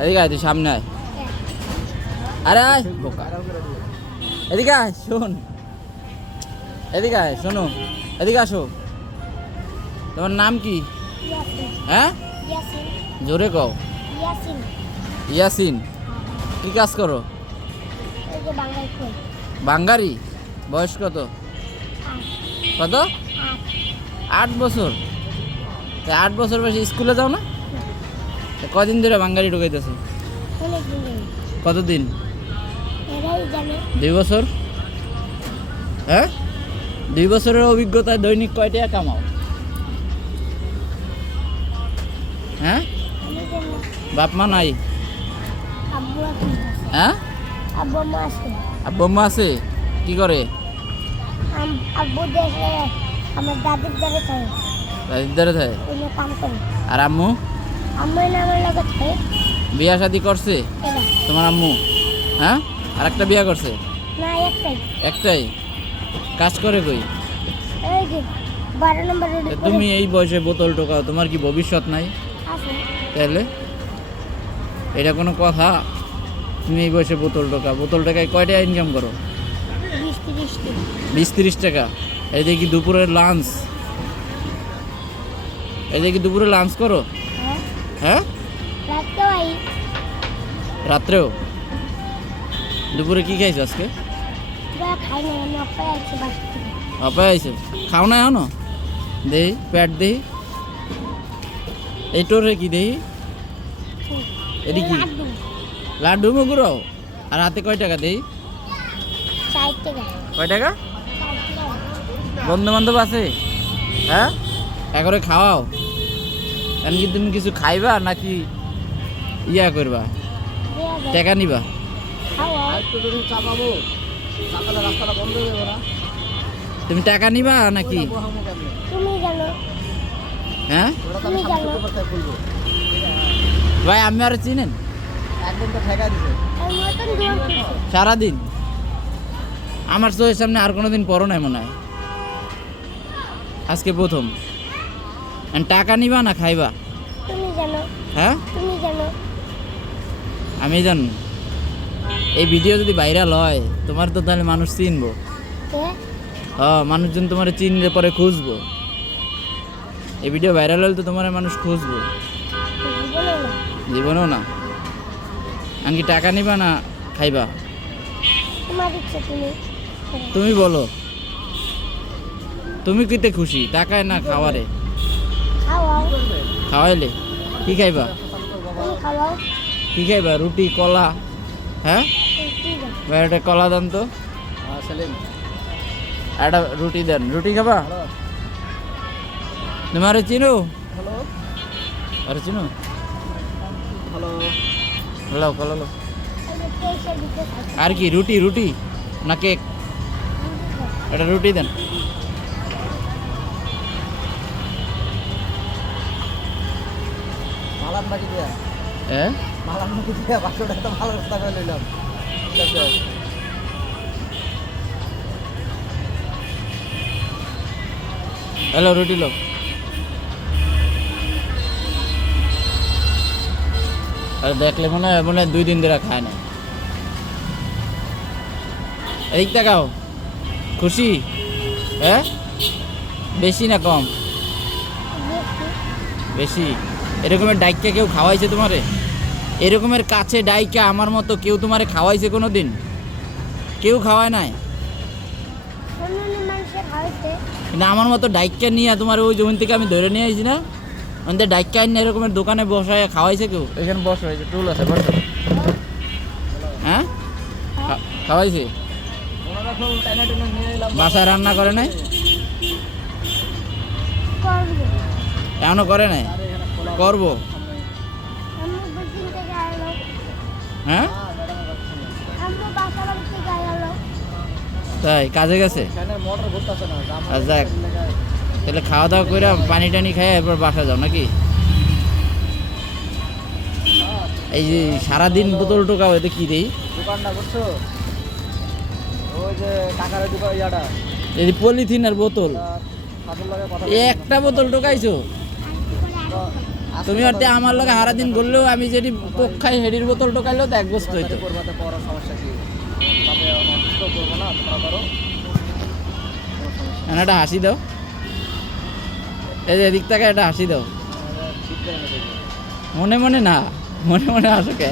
এদিকে আয়, তুই সামনে আয়। আরে আয় বোকা, এদিকে আয়, শোন, এদিকে আয়, শোনো, এদিকে আসো। তোমার নাম কি? হ্যাঁ, জোরে কও। ইয়াসিন। কি কাজ করো? বাঙ্গারি। বয়স কত? কত? 8 বছর। 8 বছর বয়সে স্কুলে যাও না? কদিন ধরে বাঙ্গারি ঢুকাইতেছো? কতদিন? 2 বছর। হ্যাঁ, 2 বছরের অভিজ্ঞতায় দৈনিক কয় টাকা কামাও? হ্যাঁ, বাপ মা নাই? হ্যাঁ, আব্বু আম্মা আছে। কি করে? দাদির দ্বারে থাকে। আর আম্মু? বিয়া শাদি করছে তোমার আম্মু? হ্যাঁ, আর একটা বিয়া করছে? একটাই। কাজ করে কই? তুমি এই বয়সে বোতল টোকাও, তোমার কি ভবিষ্যৎ নাই? তাহলে এটা কোনো কথা? তুমি এই বয়সে বোতল টাকায় কয় টাকা ইনকাম করো? 20-30 টাকা। এই দেখি দুপুরের লাঞ্চ, করো? হ্যাঁ, রাত্রেও? দুপুরে কি খাইছো আজকে? অপায় আইছে, খাও না এখনো? দেই পেট দেই, এই টোরে কি দেই? এটি কি? লাড্ডু মুগুরাও। আর হাতে কয় টাকা দেই? 4 টাকা। কয় টাকা? বন্ধু বান্ধব আছে? হ্যাঁ, একরে খাওয়াও। এমনি তুমি কিছু খাইবা নাকি ইয়া করবা? টাকা নিবা? তুমি টাকা নিবা নাকি? হ্যাঁ ভাই, আমি আর চিনেন? সারাদিন আমার চোখের সামনে আর কোনোদিন পড়ো নাই মনে হয়, আজকে প্রথম। টাকা নিবা না খাইবা? হ্যাঁ, আমি জানি। এই ভিডিও যদি ভাইরাল হয় তোমার তো তাহলে মানুষ চিনবো। হ্যাঁ, মানুষজন তোমার চিনলে পরে খুঁজবো। এই ভিডিও ভাইরাল হলে তো তোমার মানুষ খুঁজবো। জীবনেও না। আমি টাকা নিবা না খাইবা? তুমি বলো, তুমি কিতে খুশি, টাকায় না খাওয়ারে? খাওয়াইলে কি খাইবা? কি খাইবা? রুটি, কলা? হ্যাঁ, একটা কলা দেন তো, একটা রুটি দেন। রুটি খাবা? তোমার চিনো? আরে চিনো? হ্যালো, কলা। আর কি? রুটি না কেক? একটা রুটি দেন। হ্যালো, রুটি লো। আর দেখলে মনে হয় 2 দিন ধরে খায় না। এদিক তাকাও। খুশি? হ্যাঁ, বেশি না কম? বেশি। এরকমের ডাইকা কেউ খাওয়াইছে তোমারে? এরকমের কাছে ডাইকা আমার মতো কেউ তোমারে খাওয়াইছে কোনো দিন? কেউ খাওয়ায় নাই। কিন্তু আমার মতো ডাইকা নিয়ে তোমার ওই জমিন থেকে আমি ধরে নিয়ে আসছি না, আমাদের ডাইকা নিয়ে এরকমের দোকানে বসায় খাওয়াইছে কেউ? এখানে বসো, এই যে টুল আছে, বসো। হ্যাঁ, খাওয়াইছে? বাসায় রান্না করে নাই? এখনো করে নাই? করবো। হ্যাঁ, তাই কাজে গেছে? যাক, তাহলে খাওয়া দাওয়া করে পানি টানি খাই এরপর বাসা যাও নাকি? এই যে সারাদিন বোতল টোকাও, এতে কি দেই? এই পলিথিনের বোতল, একটা বোতল টোকাইছো? তুমি হতে আমার লগে সারাদিন ঘুরলেও আমি যদি কোক খাই হেডির বোতল টোকাইলেও তো এক বস্তু হইতো করবাতে পড়ার সমস্যা কি বাপে অসুস্থ করবো না তোমরা করো একটা হাসি দাও এই যে এদিক থেকে একটা হাসি দাও ঠিক করে নেবে মনে মনে না মনে মনে আসো কে